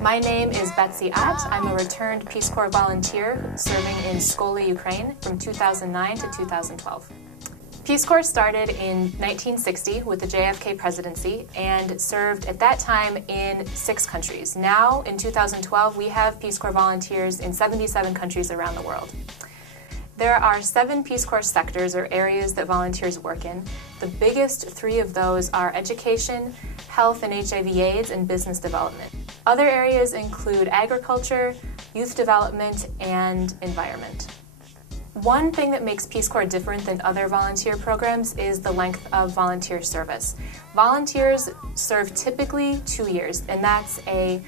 My name is Betsy Ott. I'm a returned Peace Corps volunteer serving in Skole, Ukraine from 2009 to 2012. Peace Corps started in 1960 with the JFK presidency and served at that time in 6 countries. Now, in 2012, we have Peace Corps volunteers in 77 countries around the world. There are 7 Peace Corps sectors or areas that volunteers work in. The biggest 3 of those are education, health and HIV/AIDS, and business development. Other areas include agriculture, youth development, and environment. One thing that makes Peace Corps different than other volunteer programs is the length of volunteer service. Volunteers serve typically 2 years, and that's a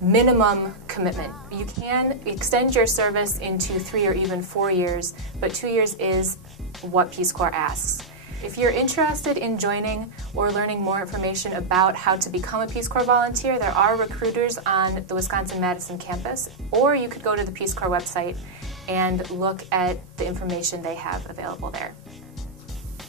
minimum commitment. You can extend your service into 3 or even 4 years, but 2 years is what Peace Corps asks. If you're interested in joining or learning more information about how to become a Peace Corps volunteer, there are recruiters on the Wisconsin-Madison campus, or you could go to the Peace Corps website and look at the information they have available there.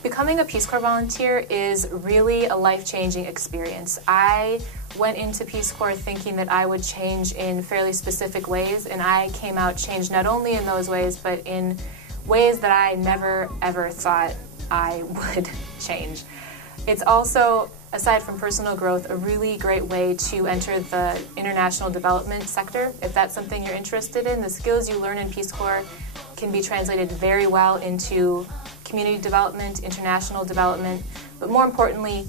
Becoming a Peace Corps volunteer is really a life-changing experience. I went into Peace Corps thinking that I would change in fairly specific ways, and I came out changed not only in those ways, but in ways that I never ever thought I would change. It's also, aside from personal growth, a really great way to enter the international development sector. If that's something you're interested in, the skills you learn in Peace Corps can be translated very well into community development, international development, but more importantly,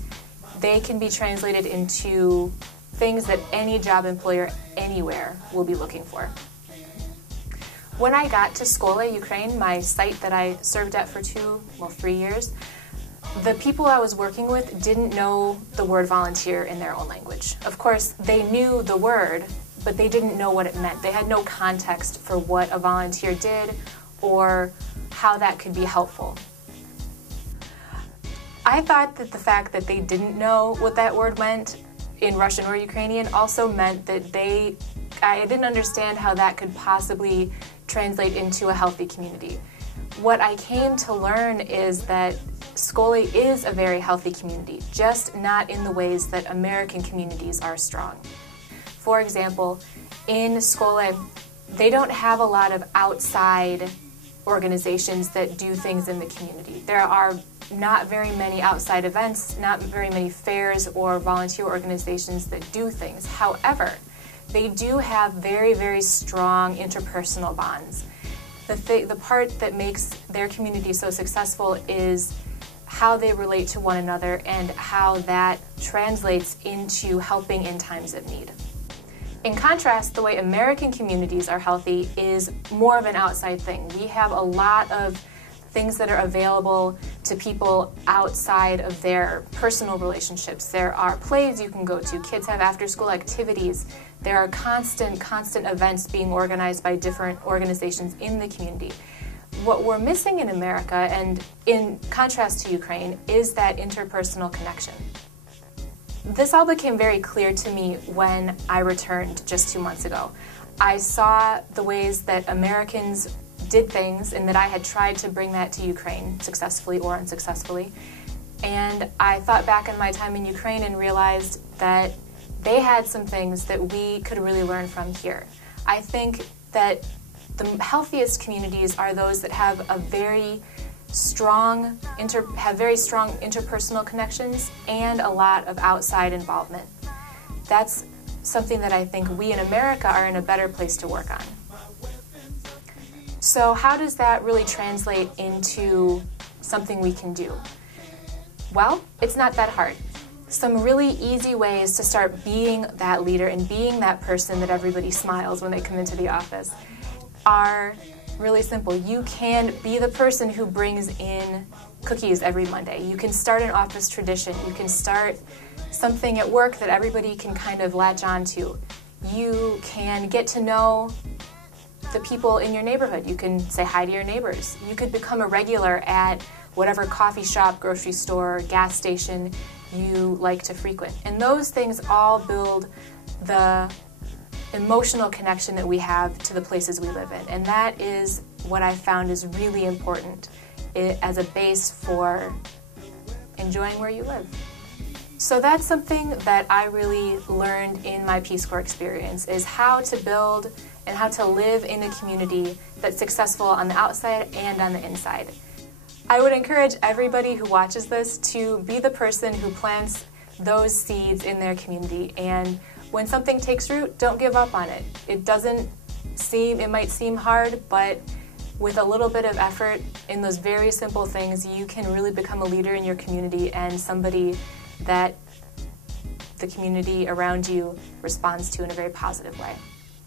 they can be translated into things that any job employer anywhere will be looking for. When I got to Skole, Ukraine, my site that I served at for 3 years, the people I was working with didn't know the word volunteer in their own language. Of course, they knew the word, but they didn't know what it meant. They had no context for what a volunteer did or how that could be helpful. I thought that the fact that they didn't know what that word meant in Russian or Ukrainian also meant that I didn't understand how that could possibly translate into a healthy community. What I came to learn is that Skole is a very healthy community, just not in the ways that American communities are strong. For example, in Skole, they don't have a lot of outside organizations that do things in the community. There are not very many outside events, not very many fairs or volunteer organizations that do things. However, they do have very, very strong interpersonal bonds. The part that makes their community so successful is how they relate to one another and how that translates into helping in times of need. In contrast, the way American communities are healthy is more of an outside thing. We have a lot of things that are available to people outside of their personal relationships. There are plays you can go to, kids have after-school activities, there are constant events being organized by different organizations in the community. What we're missing in America, and in contrast to Ukraine, is that interpersonal connection. This all became very clear to me when I returned just 2 months ago. I saw the ways that Americans did things and that I had tried to bring that to Ukraine, successfully or unsuccessfully. And I thought back on my time in Ukraine and realized that they had some things that we could really learn from here. I think that the healthiest communities are those that have very strong interpersonal connections and a lot of outside involvement. That's something that I think we in America are in a better place to work on. So how does that really translate into something we can do? Well, it's not that hard. Some really easy ways to start being that leader and being that person that everybody smiles when they come into the office are really simple. You can be the person who brings in cookies every Monday. You can start an office tradition. You can start something at work that everybody can kind of latch on to. You can get to know the people in your neighborhood. You can say hi to your neighbors. You could become a regular at whatever coffee shop, grocery store, gas station you like to frequent. And those things all build the emotional connection that we have to the places we live in. And that is what I found is really important as a base for enjoying where you live. So that's something that I really learned in my Peace Corps experience, is how to build and how to live in a community that's successful on the outside and on the inside. I would encourage everybody who watches this to be the person who plants those seeds in their community, and when something takes root, don't give up on it. It might seem hard, but with a little bit of effort in those very simple things, you can really become a leader in your community and somebody that the community around you responds to in a very positive way.